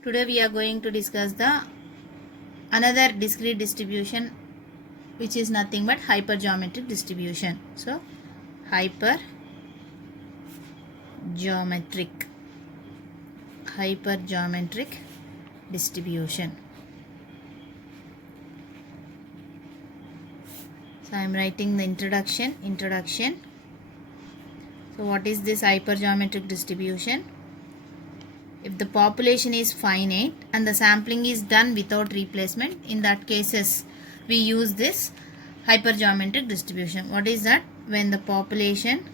Today we are going to discuss the another discrete distribution, which is nothing but hypergeometric distribution. So hypergeometric distribution. So I am writing the introduction. So what is this hypergeometric distribution? If the population is finite and the sampling is done without replacement, in that cases we use this hypergeometric distribution. What is that? When the population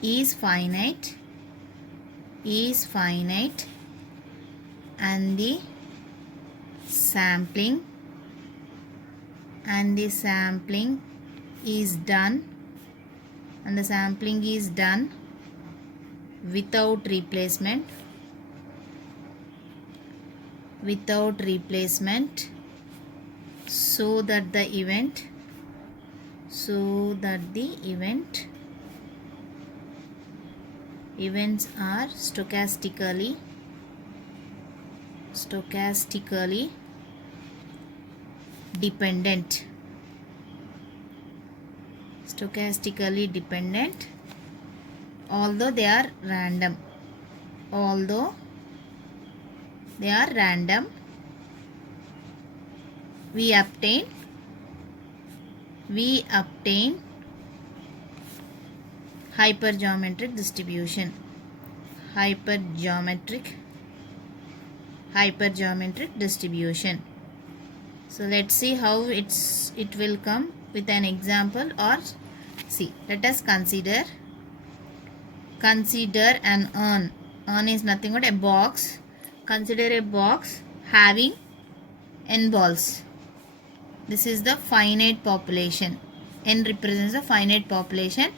is finite and the sampling is done without replacement so that the events are stochastically dependent, although they are random. We obtain hypergeometric distribution. So let's see how it will come with an example. Or see, let us consider an urn. Urn is nothing but a box. Consider a box having n balls. This is the finite population. N represents the finite population.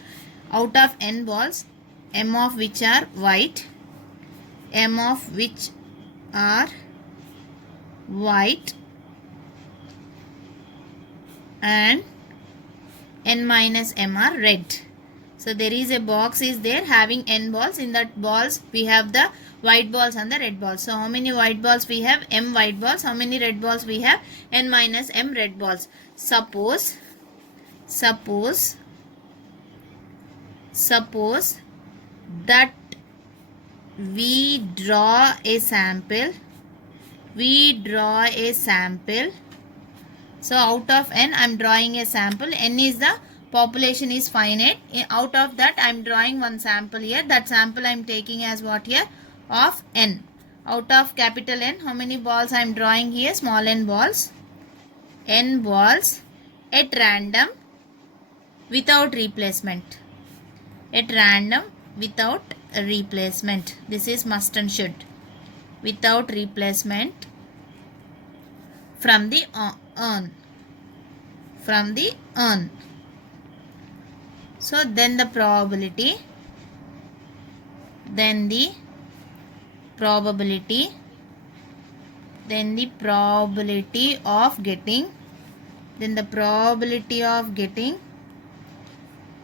Out of n balls, m of which are white, and n minus m are red. So there is a box is there having n balls. In that balls we have the white balls and the red balls. So how many white balls we have? M white balls. How many red balls we have? N minus m red balls. Suppose that we draw a sample. So out of n I am drawing a sample. N is the population is finite. Out of that I am drawing one sample here. That sample I am taking as what here? Of n. Out of capital N, how many balls I am drawing here? Small n balls. N balls at random without replacement. This is must and should. Without replacement from the urn. So then the probability of getting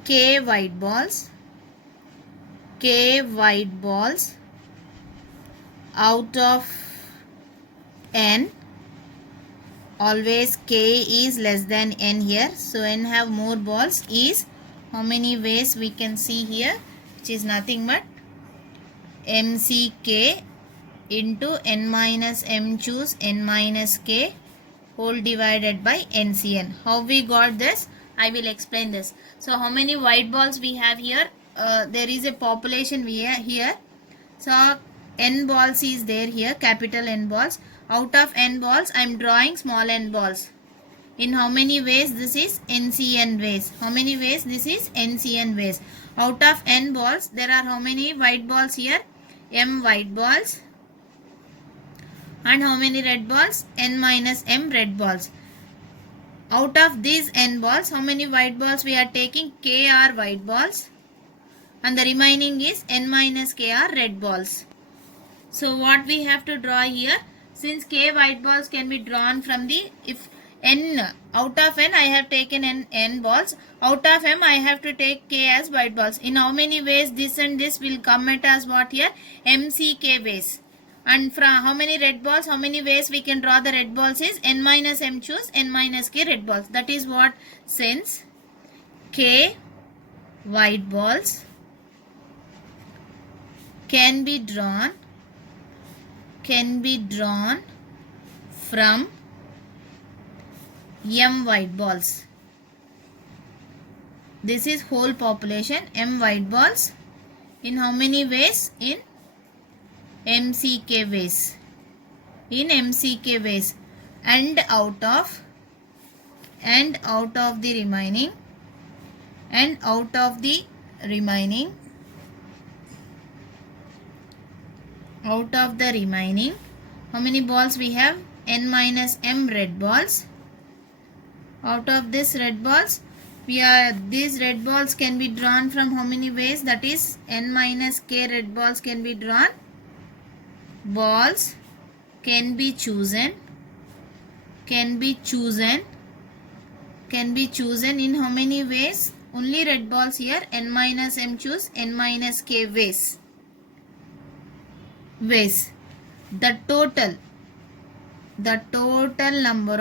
k white balls out of n. Always k is less than n here. So n have more balls is how many ways we can see here, which is nothing but mck into n minus m choose n minus k whole divided by ncn. How we got this? I will explain this. So how many white balls we have here? There is a population here. So n balls is there here, capital N balls. Out of n balls I am drawing small n balls. In how many ways? This is NCN ways. How many ways? This is NCN ways. Out of n balls there are how many white balls here? M white balls. And how many red balls? N minus m red balls. Out of these n balls, how many white balls we are taking? K are white balls. And the remaining is n minus k are red balls. So what we have to draw here? Since k white balls can be drawn from the, if n, out of n I have taken n balls, out of m I have to take k as white balls. In how many ways this and this will come at as what here? MCK ways. And from how many red balls, how many ways we can draw the red balls is n minus m choose n minus k red balls. That is what, since k white balls can be drawn from m white balls. This is whole population, m white balls, in how many ways? In MCK ways. In MCK ways. And out of the remaining, how many balls we have? N minus m red balls. Out of this red balls, these red balls can be drawn from how many ways? That is n minus k red balls can be drawn. Balls can be chosen in how many ways? Only red balls here, n minus m choose n minus k ways. The total number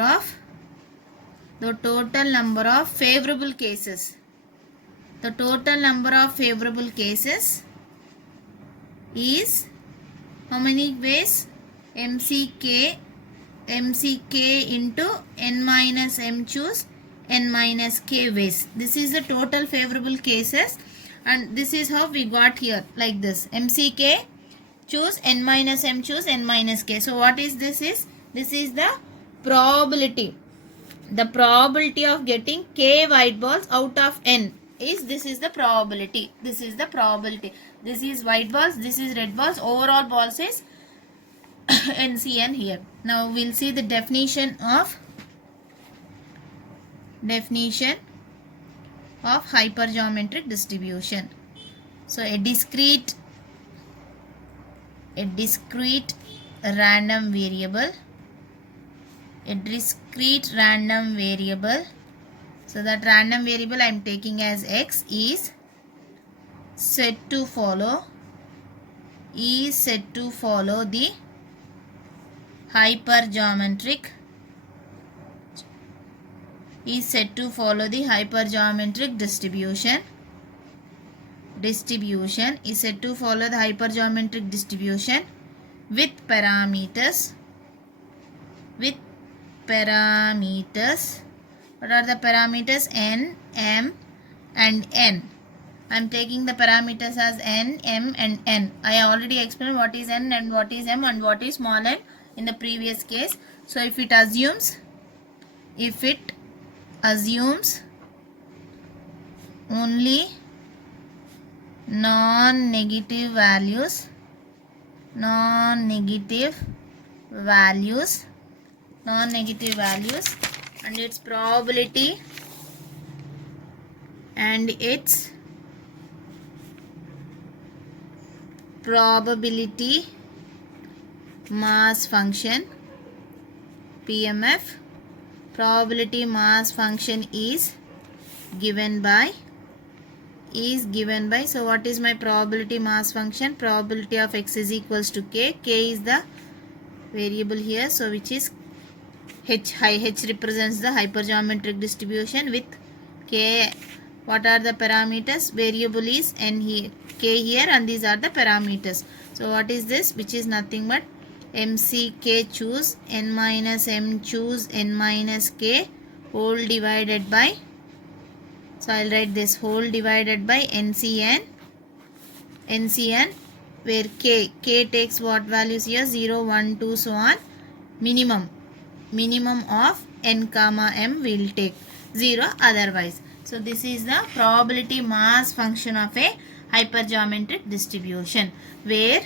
of favorable cases. The total number of favorable cases is how many ways? MCK into n minus m choose n minus k ways. This is the total favorable cases, and this is how we got here, like this. MCK choose n minus m choose n minus k. So what is this? This is the probability. The probability of getting k white balls out of n is, this is the probability. This is white balls, this is red balls. Overall balls is NCN here. Now we'll see the definition of hypergeometric distribution. So a discrete random variable. So that random variable I am taking as x is said to follow the hypergeometric distribution. With parameters. What are the parameters? N, m and n. I am taking the parameters as n, m and n. I already explained what is n and what is m and what is small n in the previous case. So if it assumes only non-negative values and its probability mass function PMF, probability mass function is given by, so what is my probability mass function? Probability of x is equals to k. K is the variable here, so which is h. H represents the hypergeometric distribution with k. What are the parameters? Variable is n here, k here, and these are the parameters. So what is this? Which is nothing but MCK choose n minus m choose n minus k whole divided by, so I'll write this, whole divided by NCN, where k takes what values here? 0, 1, 2, so on. Minimum of n comma m will take 0 otherwise. So this is the probability mass function of a hypergeometric distribution, where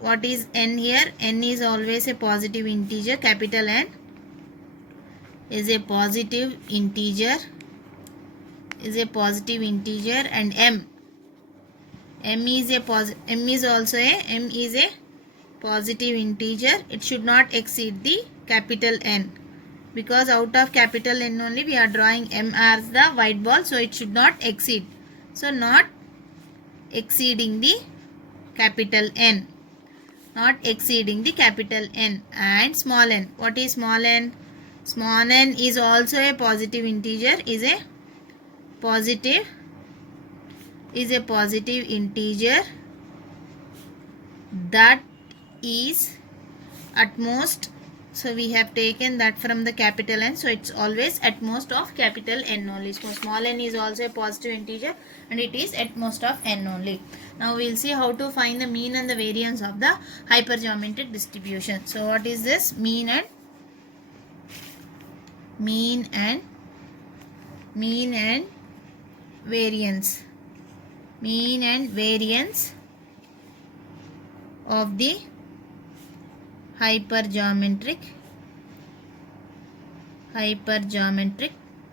what is n here? N is always a positive integer. Capital N is a positive integer, and m is a positive integer. It should not exceed the capital N. because out of capital N only we are drawing M as the white ball, so it should not exceed. So not exceeding the capital N. Not exceeding the capital N. And small n. What is small n? Small n is also a positive integer, is a positive integer that is at most, so we have taken that from the capital N, so it's always at most of capital N only. So small n is also a positive integer and it is at most of n only. Now we'll see how to find the mean and the variance of the hypergeometric distribution. So what is this? Mean and variance. Mean and variance of the hypergeometric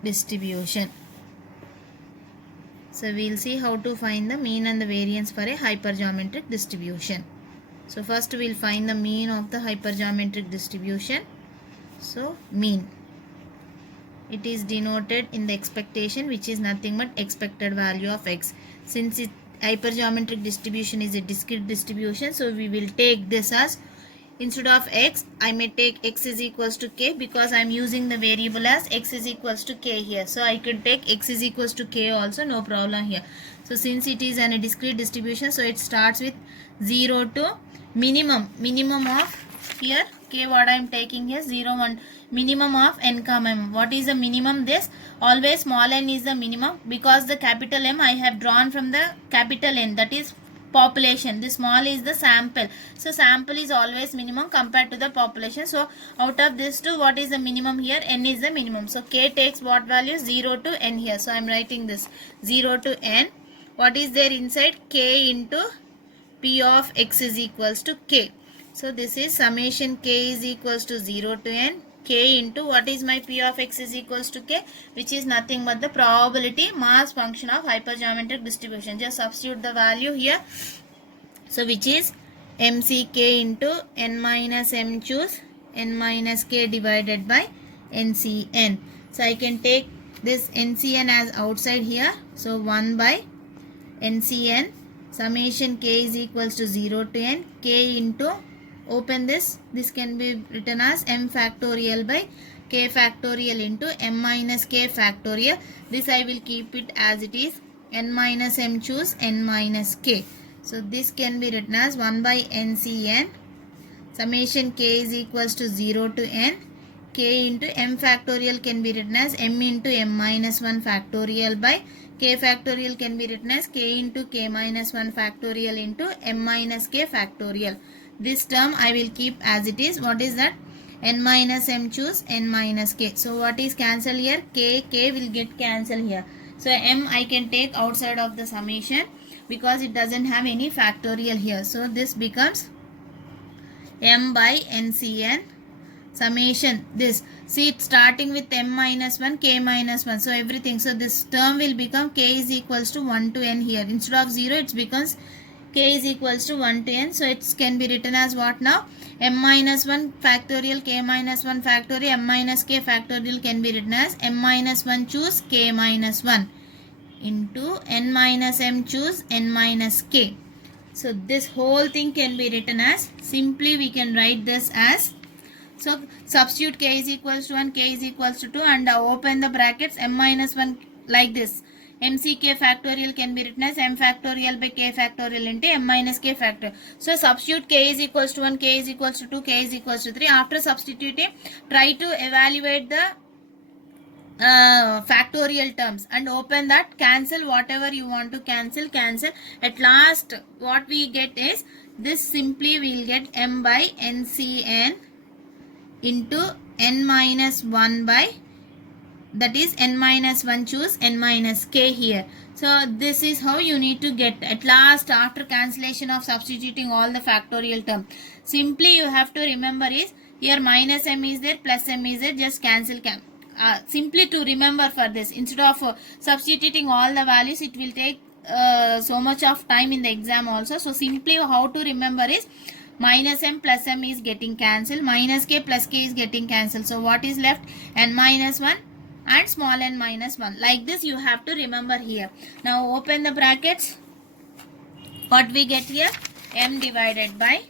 distribution. So we'll see how to find the mean and the variance for a hypergeometric distribution. So first we'll find the mean of the hypergeometric distribution. So mean, it is denoted in the expectation, which is nothing but expected value of x. Since hypergeometric distribution is a discrete distribution, so we will take this as, instead of x, I may take x is equals to k, because I am using the variable as x is equals to k here. So I could take x is equals to k also, no problem here. So since it is a discrete distribution, so it starts with 0 to minimum of, here k what I am taking here 0 1, minimum of n comma m. What is the minimum? This always small n is the minimum, because the capital M I have drawn from the capital N, that is population. The small is the sample, so sample is always minimum compared to the population. So out of this two, what is the minimum here? N is the minimum. So k takes what value? 0 to n here. So I am writing this 0 to n. What is there inside? K into p of x is equals to k. So this is summation k is equals to 0 to n, k into what is my p of x is equals to k, which is nothing but the probability mass function of hypergeometric distribution. Just substitute the value here. So which is mck into n minus m choose n minus k divided by ncn. So I can take this ncn as outside here. So 1 by ncn summation k is equals to 0 to n, k into, open this can be written as m factorial by k factorial into m minus k factorial. This I will keep it as it is, n minus m choose n minus k. So this can be written as 1 by ncn summation k is equals to 0 to n, k into m factorial can be written as m into m minus 1 factorial by k factorial can be written as k into k minus 1 factorial into m minus k factorial. This term I will keep as it is. What is that? N minus m choose n minus k. So what is cancel here? K will get cancel here. So m I can take outside of the summation because it doesn't have any factorial here. So this becomes m by ncn summation this. See, it's starting with m minus 1, k minus 1. So everything. So this term will become k is equals to 1 to n here. Instead of 0, it becomes k is equals to 1 to n. So it can be written as what now? M minus 1 factorial k minus 1 factorial m minus k factorial can be written as m minus 1 choose k minus 1 into n minus m choose n minus k. So this whole thing can be written as, simply we can write this as, so substitute k is equals to 1, k is equals to 2 and open the brackets, m minus 1 like this. mck factorial can be written as m factorial by k factorial into m minus k factorial. So substitute k is equals to 1, k is equals to 2, k is equals to 3. After substituting, try to evaluate the factorial terms and open that, cancel whatever you want to cancel. At last what we get is this, simply we will get m by ncn into n minus 1 by, that is n minus 1 choose n minus k here. So this is how you need to get at last after cancellation of substituting all the factorial term. Simply you have to remember is, here minus m is there, plus m is there, just cancel simply to remember for this. Instead of substituting all the values, it will take so much of time in the exam also. So simply how to remember is, minus m plus m is getting cancelled, minus k plus k is getting cancelled. So what is left? N minus 1 and small n minus 1. Like this you have to remember here. Now open the brackets. What we get here? M divided by,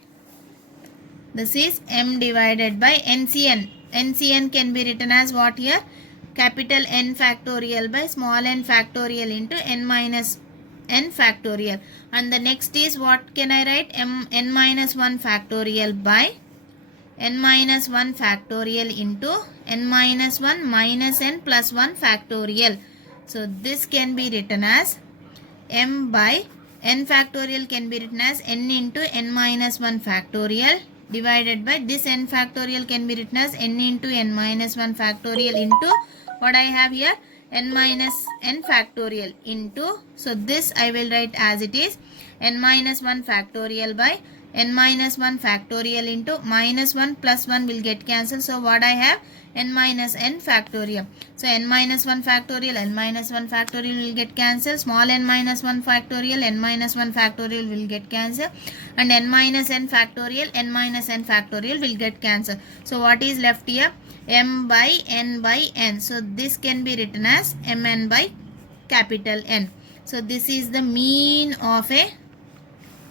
this is m divided by NCN. NCN can be written as what here? Capital N factorial by small n factorial into n minus n factorial. And the next is, what can I write? N minus 1 factorial by n minus 1 factorial into n minus 1 minus n plus 1 factorial. So this can be written as m by n factorial can be written as n into n minus 1 factorial divided by this n factorial can be written as n into n minus 1 factorial into what I have here? N minus n factorial into, so this I will write as it is, n minus 1 factorial by n minus 1 factorial into minus 1 plus 1 will get cancelled. So what I have? N minus n factorial. So n minus 1 factorial, n minus 1 factorial will get cancelled. Small n minus 1 factorial, n minus 1 factorial will get cancelled. And n minus n factorial, n minus n factorial will get cancelled. So what is left here? M by n by n. So this can be written as mn by capital N. So this is the mean of a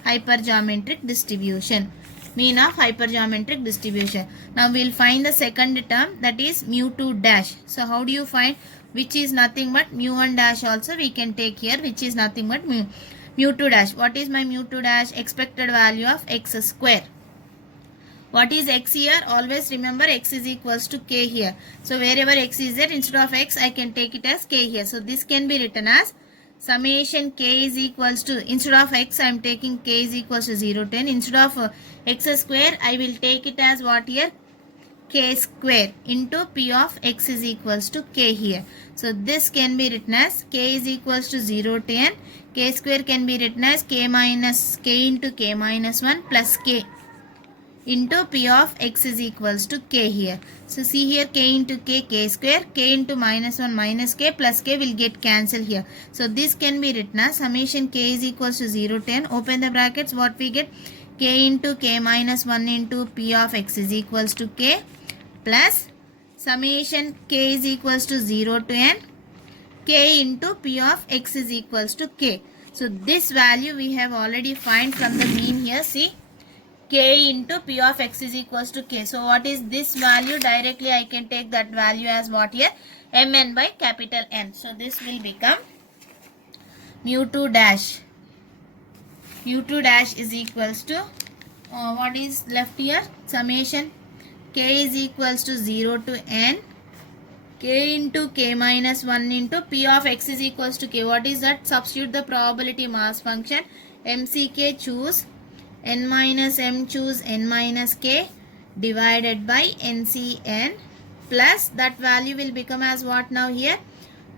hypergeometric distribution. Mean of hypergeometric distribution. Now we will find the second term, that is mu2 dash. So how do you find? Which is nothing but mu1 dash also we can take here, which is nothing but mu2 dash. What is my mu2 dash? Expected value of x square. What is x here? Always remember x is equals to k here. So wherever x is there, instead of x I can take it as k here. So this can be written as summation k is equals to, instead of x I am taking k is equals to 0 to n. Instead of x square I will take it as what here? K square into p of x is equals to k here. So this can be written as k is equals to 0 to n. K square can be written as k into k minus 1 plus k into p of x is equals to k here. So see here, k into k square, k into minus 1 minus k plus k will get cancelled here. So this can be written as summation k is equals to 0 to n. Open the brackets. What we get? K into k minus 1 into p of x is equals to k plus summation k is equals to 0 to n, k into p of x is equals to k. So this value we have already find from the mean here. See, k into p of x is equals to k. So what is this value? Directly I can take that value as what here? Mn by capital N. So this will become mu2 dash. mu2 dash is equals to what is left here? Summation k is equals to 0 to n, k into k minus 1 into p of x is equals to k. What is that? Substitute the probability mass function. mck choose n minus m choose n minus k divided by ncn plus that value will become as what now here?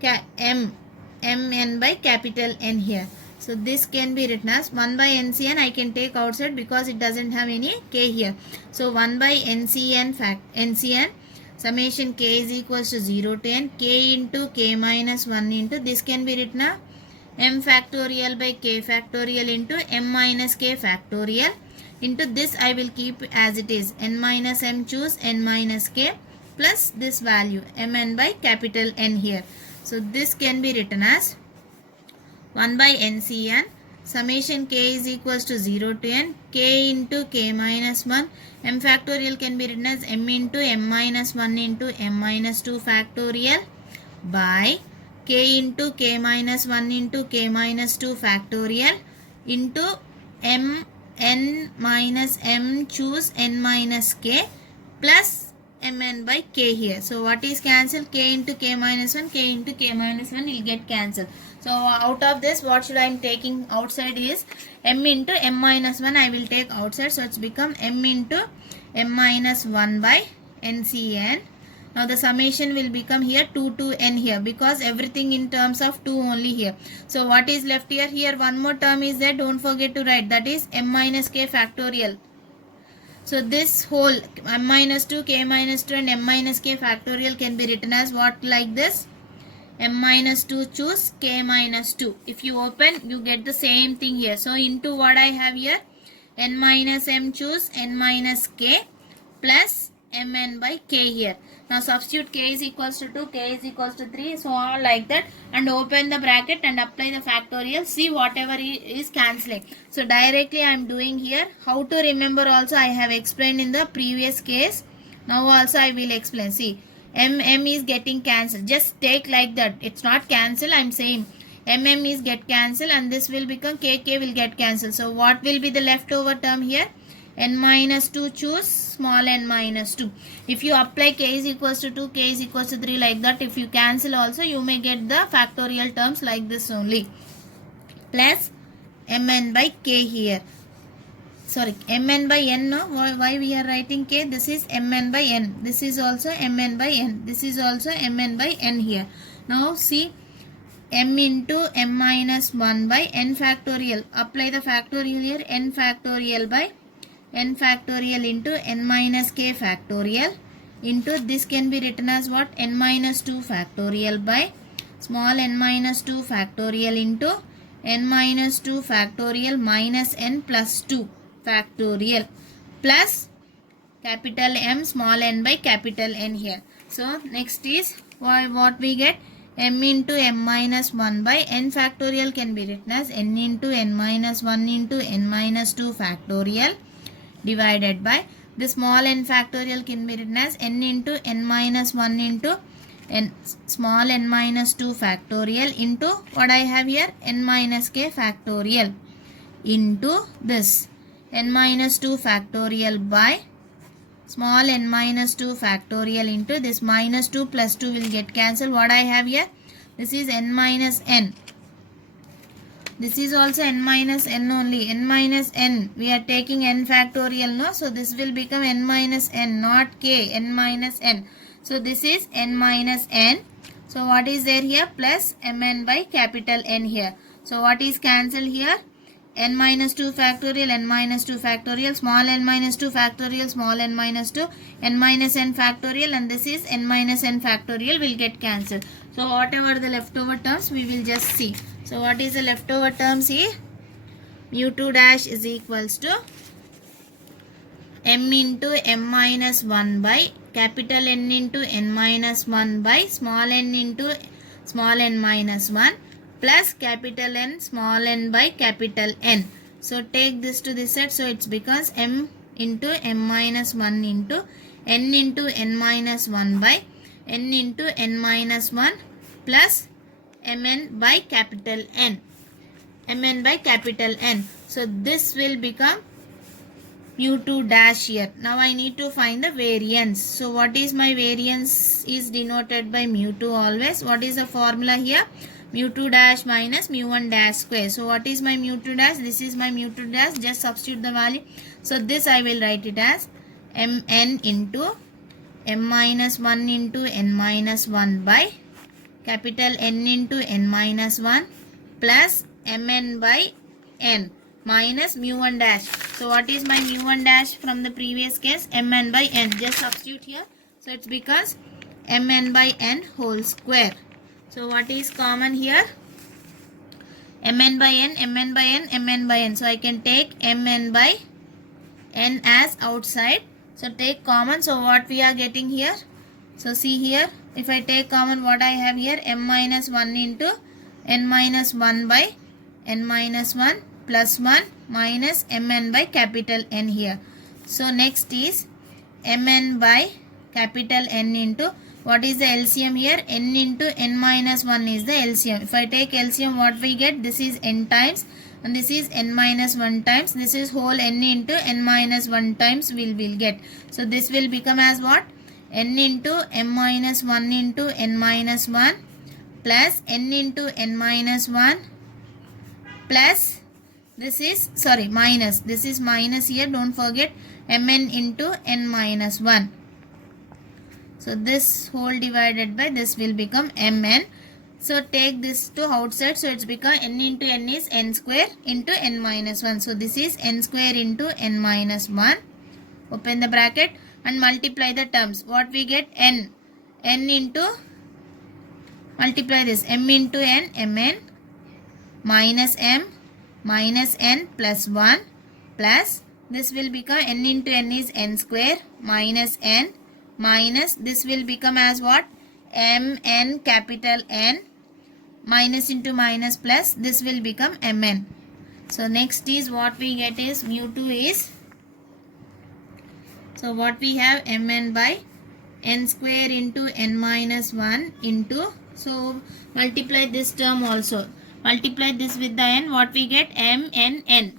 mn by capital N here. So this can be written as 1 by ncn I can take outside because it doesn't have any k here. So 1 by ncn summation k is equals to 0 to n, k into k minus 1 into, this can be written as m factorial by k factorial into m minus k factorial into this I will keep as it is, n minus m choose n minus k plus this value mn by capital N here. So this can be written as 1 by ncn summation k is equals to 0 to n, k into k minus 1, m factorial can be written as m into m minus 1 into m minus 2 factorial by k into k minus 1 into k minus 2 factorial into m n minus m choose n minus k plus mn by k here. So what is cancelled? K into k minus 1, k into k minus 1 will get cancelled. So out of this what should I am taking outside is m into m minus 1 I will take outside. So it's become m into m minus 1 by ncn. Now the summation will become here 2 to n here because everything in terms of 2 only here. So what is left here? Here one more term is there, don't forget to write, that is m minus k factorial. So this whole m minus 2, k minus 2 and m minus k factorial can be written as what? Like this, m minus 2 choose k minus 2. If you open you get the same thing here. So into what I have here? n minus m choose n minus k plus mn by k here. Now substitute k is equals to 2, k is equals to 3, so on like that, and open the bracket and apply the factorial. See whatever is cancelling. So directly I am doing here. How to remember also I have explained in the previous case. Now also I will explain. See, m is getting cancelled. Just take like that. It's not cancel. I am saying m is get cancelled and this will become k will get cancelled. So what will be the leftover term here? N minus 2 choose small n minus 2. If you apply k is equals to 2, k is equals to 3 like that, if you cancel also you may get the factorial terms like this only. Plus mn by k here. Sorry, mn by n, no? Why we are writing k? This is mn by n. This is also mn by n. This is also mn by n here. Now see, m into m minus 1 by n factorial. Apply the factorial here. N factorial by n factorial into n minus k factorial into this can be written as what? N minus 2 factorial by small n minus 2 factorial into n minus 2 factorial minus n plus 2 factorial plus capital M small n by capital N here. So next is what we get? M into m minus 1 by n factorial can be written as n into n minus 1 into n minus 2 factorial divided by the small n factorial can be written as n into n minus 1 into n small n minus 2 factorial into what I have here, n minus k factorial into this n minus 2 factorial by small n minus 2 factorial into this minus 2 plus 2 will get cancelled. What I have here? This is n minus n. This is also n minus n only. N minus n. We are taking n factorial, no? So this will become n minus n, not k. N minus n. So this is n minus n. So what is there here? Plus mn by capital N here. So what is cancelled here? N minus 2 factorial, n minus 2 factorial, small n minus 2 factorial, small n minus 2, n minus n factorial, and this is n minus n factorial will get cancelled. So whatever the leftover terms we will just see. So what is the leftover terms here? Mu2 dash is equals to m into m minus 1 by capital N into n minus 1 by small n into small n minus 1 plus capital N small n by capital N. So take this to this side. So it's because m into m minus 1 into n minus 1 by n into n minus 1 plus mn by capital N. Mn by capital N. So this will become mu2 dash here. Now I need to find the variance. So what is my variance is denoted by mu2 always. What is the formula here? Mu2 dash minus mu1 dash square. So what is my mu2 dash? This is my mu2 dash. Just substitute the value. So this I will write it as mn into m minus 1 into n minus 1 by capital N into n minus 1 plus mn by n minus mu1 dash. So what is my mu1 dash from the previous case? Mn by n. Just substitute here. So it's because mn by n whole square. So what is common here? Mn by n, mn by n, mn by n. So I can take mn by n as outside. So take common. So what we are getting here? So see here. If I take common, what I have here? M minus 1 into n minus 1 by n minus 1 plus 1 minus mn by capital N here. So next is mn by capital N into what is the LCM here? N into n minus 1 is the LCM. If I take LCM, what we get? This is n times and this is n minus 1 times. This is whole n into n minus 1 times we will get. So this will become as what? N into m minus 1 into n minus 1 plus n into n minus 1 plus this is minus. This is minus here. Don't forget mn into n minus 1. So this whole divided by this will become mn. So take this to outside. So it's become n into n is n square into n minus 1. So this is n square into n minus 1. Open the bracket and multiply the terms. What we get? N into multiply this m into n mn minus m minus n plus 1 plus this will become n into n is n square minus n minus this will become as what? Mn capital N minus into minus plus this will become Mn. So next is what we get is mu2 is, so what we have Mn by n square into n minus 1 into, so multiply this term also, multiply this with the n, what we get? Mnn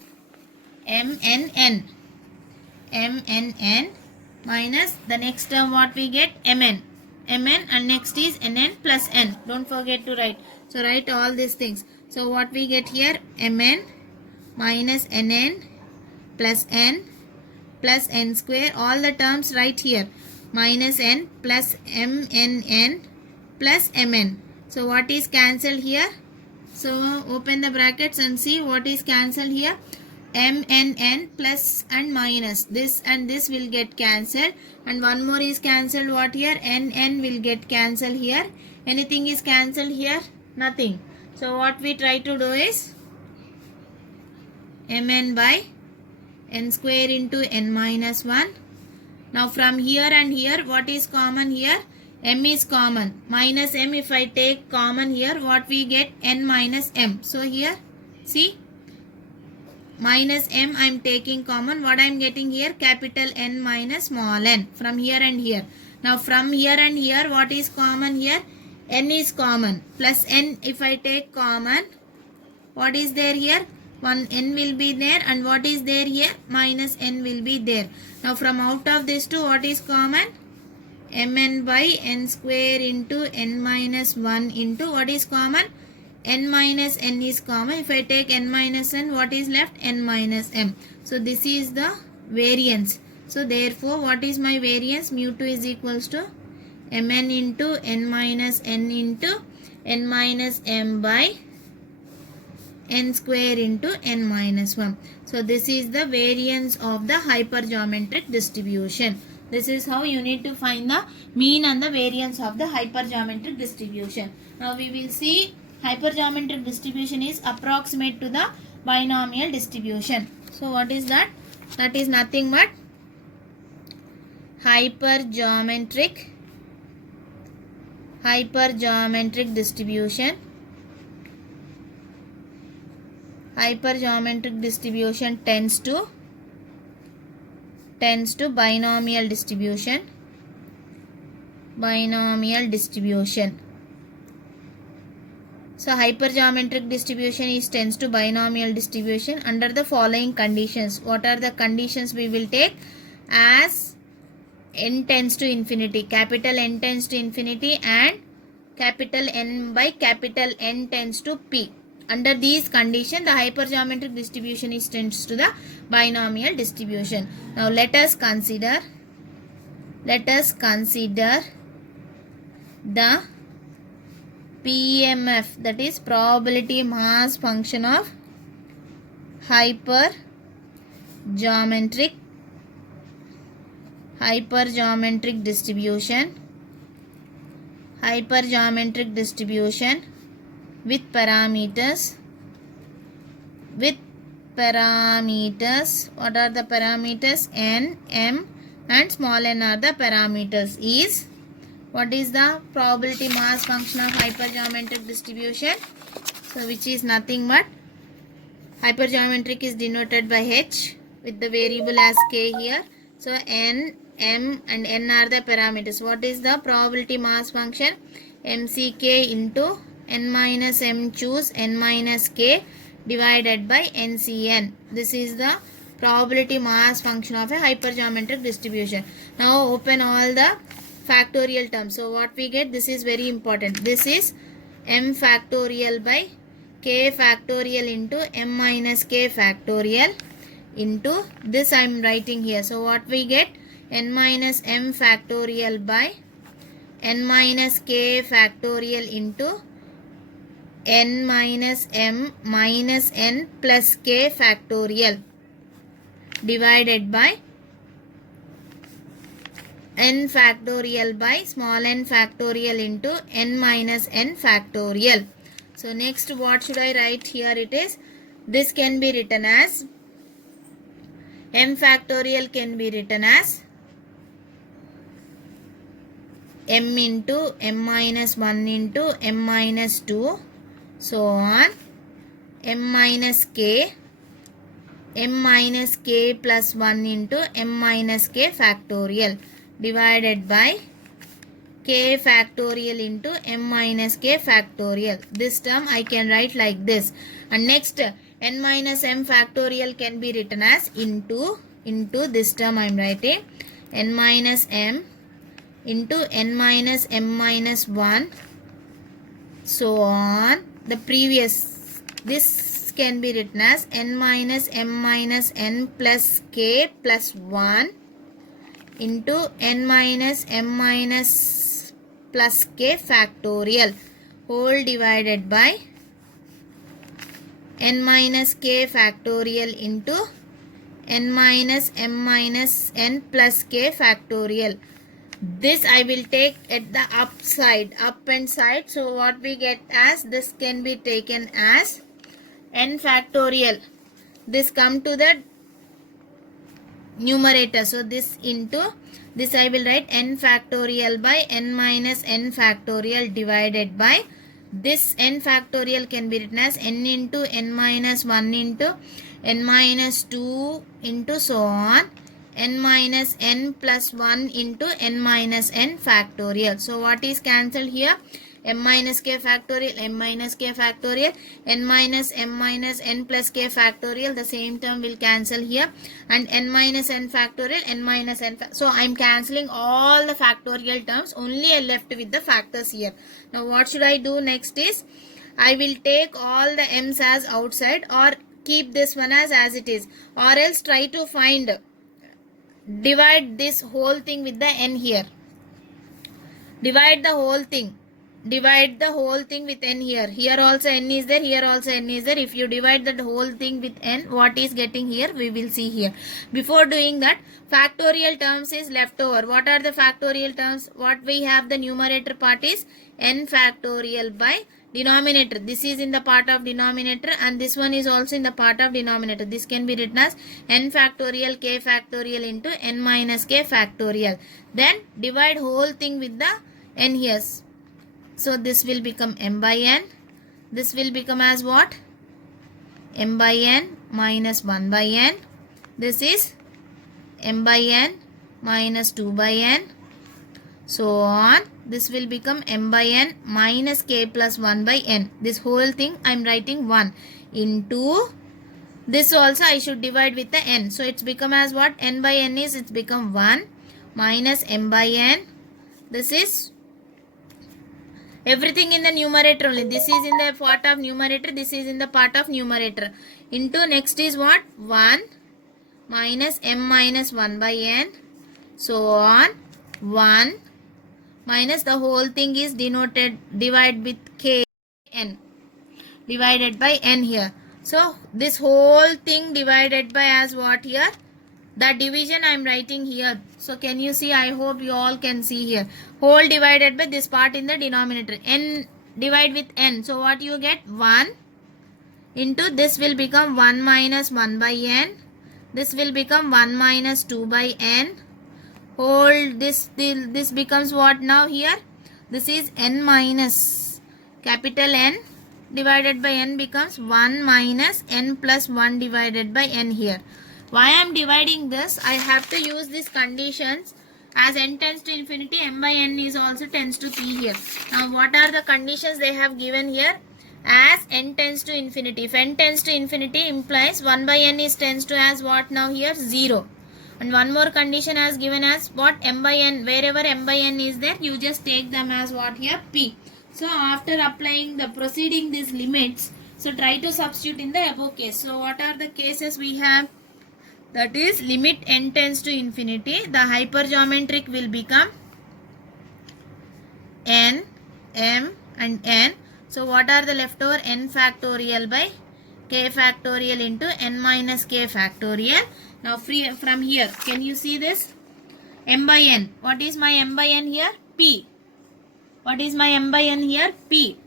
minus the next term what we get? Mn and next is nn plus n. Don't forget to write. So write all these things. So what we get here? Mn minus nn plus n square. All the terms right here. Minus n plus mnn plus mn. So what is cancelled here? So open the brackets and see what is cancelled here. mnn plus and minus this and this will get cancelled, and one more is cancelled. What here? nn will get cancelled here. Anything is cancelled here? Nothing. So what we try to do is mn by n square into n minus 1. Now from here and here what is common here? M is common. Minus m, if I take common here, what we get? N minus m. So here see, minus m I am taking common. What I am getting here? Capital N minus small n from here and here. Now from here and here what is common here? N is common. Plus n if I take common, what is there here? 1 n will be there, and what is there here? Minus n will be there. Now from out of this two what is common? Mn by n square into n minus 1 into what is common? N minus n is common. If I take n minus n, what is left? N minus m. So this is the variance. So therefore what is my variance? Mu2 is equals to mn into n minus n into n minus m by n square into n minus 1. So this is the variance of the hypergeometric distribution. This is how you need to find the mean and the variance of the hypergeometric distribution. Now we will see hypergeometric distribution is approximate to the binomial distribution. So what is that? That is nothing but hypergeometric distribution. Hypergeometric distribution tends to binomial distribution. So hypergeometric distribution tends to binomial distribution under the following conditions. What are the conditions we will take? As n tends to infinity, capital N tends to infinity, and capital N by capital N tends to P. Under these conditions, the hypergeometric distribution tends to the binomial distribution. Now let us consider the PMF, that is probability mass function of hypergeometric distribution with parameters. What are the parameters? N, M and small n are the parameters. Is, what is the probability mass function of hypergeometric distribution? So which is nothing but, hypergeometric is denoted by H with the variable as K here. So N, M and N are the parameters. What is the probability mass function? MCK into N minus M choose N minus K divided by NCN. This is the probability mass function of a hypergeometric distribution. Now open all the factorial terms. So what we get? This is very important. This is M factorial by K factorial into M minus K factorial into this I am writing here. So what we get? N minus M factorial by N minus K factorial into N minus M minus N plus K factorial divided by N factorial by small n factorial into N minus N factorial. So next what should I write here? It is, this can be written as m factorial can be written as m into m minus 1 into m minus 2, so on, m minus k plus 1 into m minus k factorial divided by k factorial into m minus k factorial. This term I can write like this. And next, n minus m factorial can be written as into this term I am writing n minus m into n minus m minus 1, so on. The previous, this can be written as n minus m minus n plus k plus 1 into n minus m minus plus k factorial whole divided by n minus k factorial into n minus m minus n plus k factorial. This I will take at the up and side. So what we get as, this can be taken as n factorial. This come to the numerator. So this into this I will write n factorial by n minus n factorial divided by this n factorial can be written as n into n minus 1 into n minus 2 into so on n minus n plus 1 into n minus n factorial. So what is cancelled here? M minus k factorial, m minus k factorial, n minus m minus n plus k factorial, the same term will cancel here, and n minus n factorial, n minus n. So I am cancelling all the factorial terms, only I left with the factors here. Now what should I do next is, I will take all the m's as outside or keep this one as it is, or else try to find, divide this whole thing with the n here. Divide the whole thing with n here. Here also n is there, here also n is there. If you divide that whole thing with n, what is getting here, we will see here. Before doing that, factorial terms is left over. What are the factorial terms? What we have, the numerator part is n factorial by denominator. This is in the part of denominator and this one is also in the part of denominator. This can be written as n factorial k factorial into n minus k factorial. Then divide whole thing with the n here. So this will become m by n. This will become as what? M by n minus 1 by n. This is m by n minus 2 by n. So on. This will become m by n minus k plus 1 by n. This whole thing I am writing 1 into this also I should divide with the n. So it's become as what? N by n is, it's become 1 minus m by n. This is everything in the numerator only. This is in the part of numerator. This is in the part of numerator. Into next is what? 1 minus m minus 1 by n. So on. 1 minus the whole thing is denoted, divide with k n divided by n here. So this whole thing divided by as what here? The division I am writing here. So can you see? I hope you all can see here. Whole divided by this part in the denominator. N divide with n. So what you get? 1 into this will become 1 minus 1 by n. This will become 1 minus 2 by n. Whole this becomes what now here? This is n minus capital N divided by n becomes 1 minus n plus 1 divided by n here. Why I am dividing this? I have to use these conditions. As n tends to infinity, m by n is also tends to p here. Now what are the conditions they have given here? As n tends to infinity. If n tends to infinity implies 1 by n is tends to as what now here? 0. And one more condition as given as what? M by n. Wherever m by n is there, you just take them as what here? P. So after applying the proceeding these limits, so try to substitute in the above case. So what are the cases we have? That is limit n tends to infinity. The hypergeometric will become n, m and n. So what are the leftover? N factorial by k factorial into n minus k factorial. Now from here, can you see this? M by n. What is my m by n here? P. What is my m by n here? P.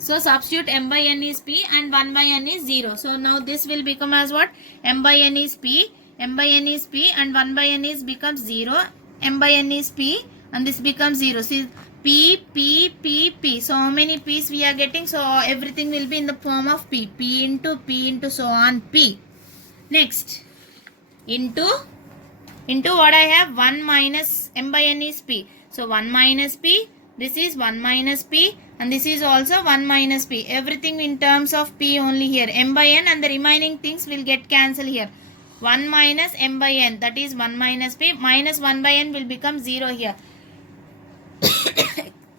So substitute m by n is p and 1 by n is 0. So now this will become as what? M by n is p, m by n is p and 1 by n is becomes 0. M by n is p and this becomes 0. See, p, p, p, p. So how many p's we are getting? So everything will be in the form of p. P into so on p. Next, into what I have? 1 minus m by n is p. So 1 minus p, this is 1 minus p and this is also 1 minus p. Everything in terms of p only here. M by n and the remaining things will get cancelled here. 1 minus m by n, that is 1 minus p, minus 1 by n will become 0 here.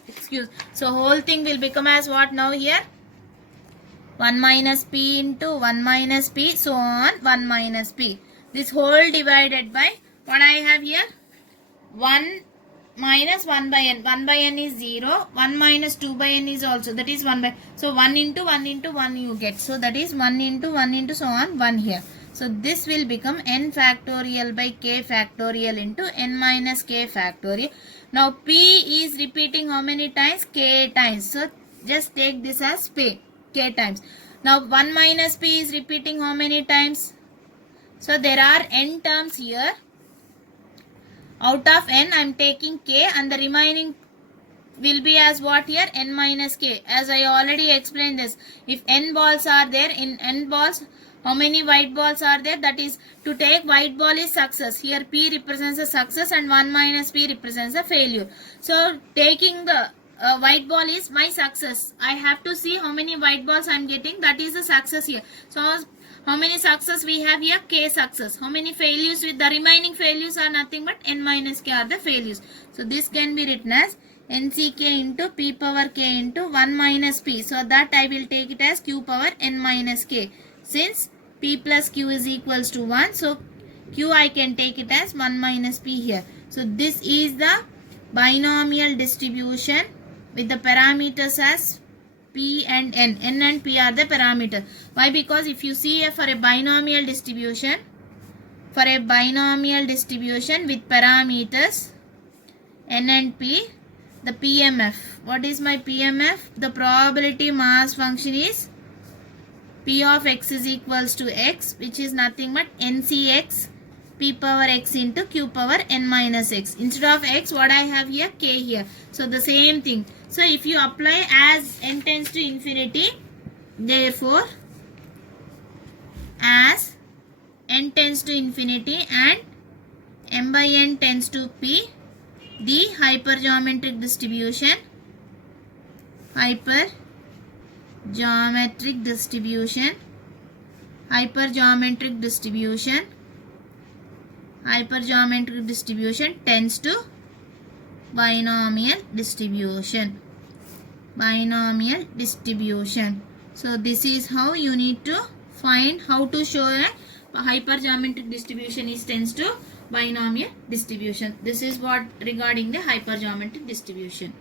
Excuse. So whole thing will become as what now here? 1 minus p into 1 minus p, so on 1 minus p. This whole divided by what I have here? 1 minus 1 by n. 1 by n is 0. 1 minus 2 by n is also, that is 1 by. So 1 into 1 into 1 you get. So that is 1 into so on 1 here. So this will become n factorial by k factorial into n minus k factorial. Now p is repeating how many times? K times. So just take this as k times. Now 1 minus p is repeating how many times? So there are n terms here. Out of n I am taking k and the remaining will be as what here? N minus k. As I already explained this. If n balls are there, in n balls, how many white balls are there? That is, to take white ball is success. Here p represents a success and 1 minus p represents a failure. So taking the white ball is my success. I have to see how many white balls I am getting. That is the success here. So how many success we have here? K success. How many failures? With the remaining failures are nothing but n minus k are the failures. So this can be written as nck into p power k into 1 minus p. So that I will take it as q power n minus k. Since p plus q is equals to 1, so q I can take it as 1 minus p here. So this is the binomial distribution with the parameters as p and n. N and p are the parameter. Why? Because if you see for a binomial distribution with parameters n and p, the PMF. What is my PMF? The probability mass function is P of x is equals to x, which is nothing but NCX p power x into q power n minus x. Instead of x, what I have here? K here. So the same thing. So if you apply as n tends to infinity, therefore as n tends to infinity and m by n tends to p, the hypergeometric distribution tends to binomial distribution. So this is how you need to find how to show a hypergeometric distribution is tends to binomial distribution. This is what regarding the hypergeometric distribution.